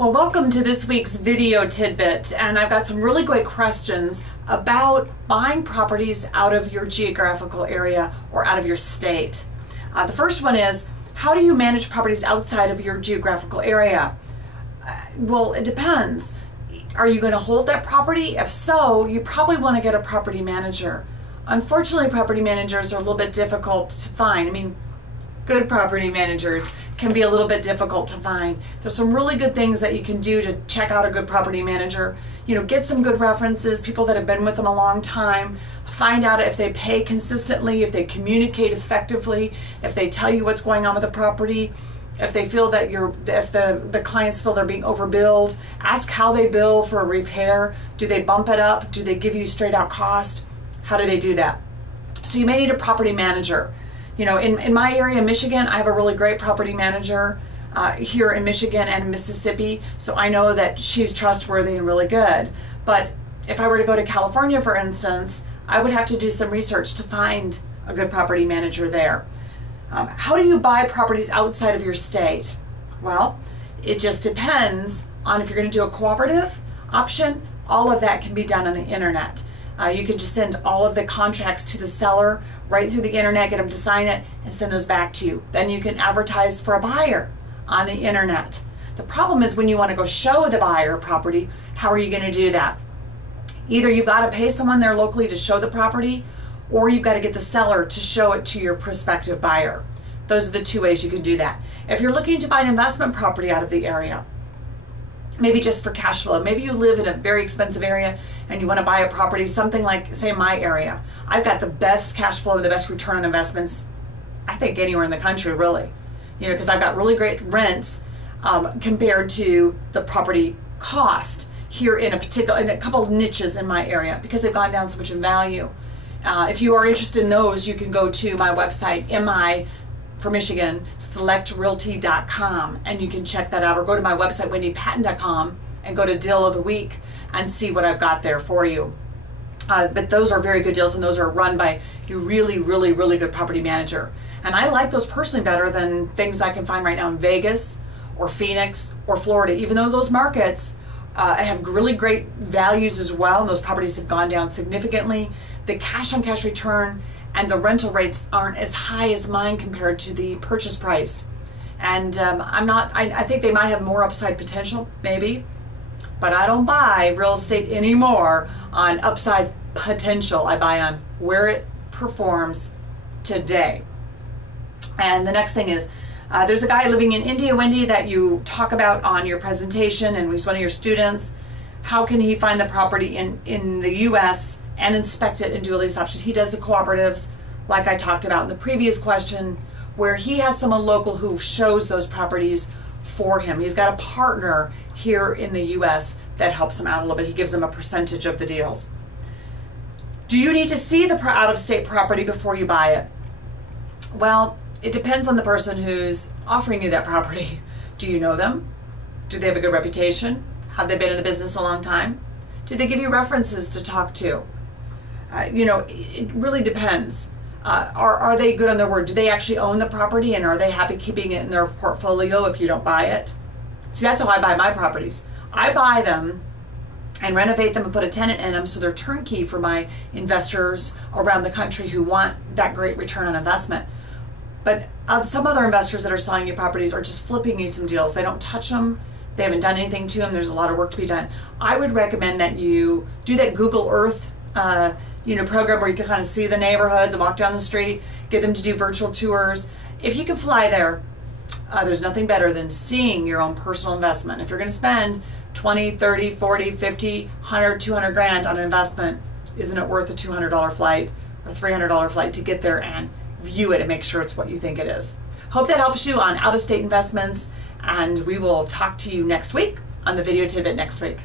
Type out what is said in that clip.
Well, welcome to this week's video tidbit, and I've got some really great questions about buying properties out of your geographical area or out of your state. The first one is, how do you manage properties outside of your geographical area? Well, it depends. Are you going to hold that property? If so, you probably want to get a property manager. Unfortunately, property managers are a little bit difficult to find. Good property managers can be a little bit difficult to find. There's some really good things that you can do to check out a good property manager. Get some good references, people that have been with them a long time. Find out if they pay consistently, if they communicate effectively, if they tell you what's going on with the property, if they feel that if the clients feel they're being overbilled. Ask how they bill for a repair. Do they bump it up? Do they give you straight out cost? How do they do that? So you may need a property manager. In my area, Michigan, I have a really great property manager here in Michigan and Mississippi, so I know that she's trustworthy and really good. But if I were to go to California, for instance, I would have to do some research to find a good property manager there. How do you buy properties outside of your state? Well, it just depends on if you're going to do a cooperative option. All of that can be done on the internet. You can just send all of the contracts to the seller right through the internet, get them to sign it, and send those back to you. Then you can advertise for a buyer on the internet. The problem is when you want to go show the buyer a property, how are you going to do that? Either you've got to pay someone there locally to show the property, or you've got to get the seller to show it to your prospective buyer. Those are the two ways you can do that. If you're looking to buy an investment property out of the area, maybe just for cash flow. Maybe you live in a very expensive area and you want to buy a property, something like, say, my area. I've got the best cash flow, the best return on investments, I think, anywhere in the country, really. Because I've got really great rents compared to the property cost here in a couple of niches in my area because they've gone down so much in value. If you are interested in those, you can go to my website, for Michigan, selectrealty.com, and you can check that out, or go to my website, wendypatton.com, and go to Deal of the Week and see what I've got there for you. But those are very good deals, and those are run by a really, really, really good property manager. And I like those personally better than things I can find right now in Vegas or Phoenix or Florida, even though those markets have really great values as well, and those properties have gone down significantly. The cash-on-cash return and the rental rates aren't as high as mine compared to the purchase price. And I think they might have more upside potential, maybe, but I don't buy real estate anymore on upside potential. I buy on where it performs today. And the next thing is, there's a guy living in India, Wendy, that you talk about on your presentation, and he's one of your students. How can he find the property in the U.S. and inspect it and do a lease option? He does the cooperatives, like I talked about in the previous question, where he has someone local who shows those properties for him. He's got a partner here in the U.S. that helps him out a little bit. He gives him a percentage of the deals. Do you need to see the out-of-state property before you buy it? Well, it depends on the person who's offering you that property. Do you know them? Do they have a good reputation? Have they been in the business a long time? Do they give you references to talk to? It really depends. Are they good on their word? Do they actually own the property, and are they happy keeping it in their portfolio if you don't buy it? See, that's how I buy my properties. I buy them and renovate them and put a tenant in them so they're turnkey for my investors around the country who want that great return on investment. But some other investors that are selling you properties are just flipping you some deals. They don't touch them. They haven't done anything to them. There's a lot of work to be done. I would recommend that you do that Google Earth program where you can kind of see the neighborhoods and walk down the street, get them to do virtual tours. If you can fly there, there's nothing better than seeing your own personal investment. If you're going to spend 20, 30, 40, 50, 100, 200 grand on an investment, isn't it worth a $200 flight or $300 flight to get there and view it and make sure it's what you think it is? Hope that helps you on out-of-state investments, and we will talk to you next week on the Video Tidbit next week.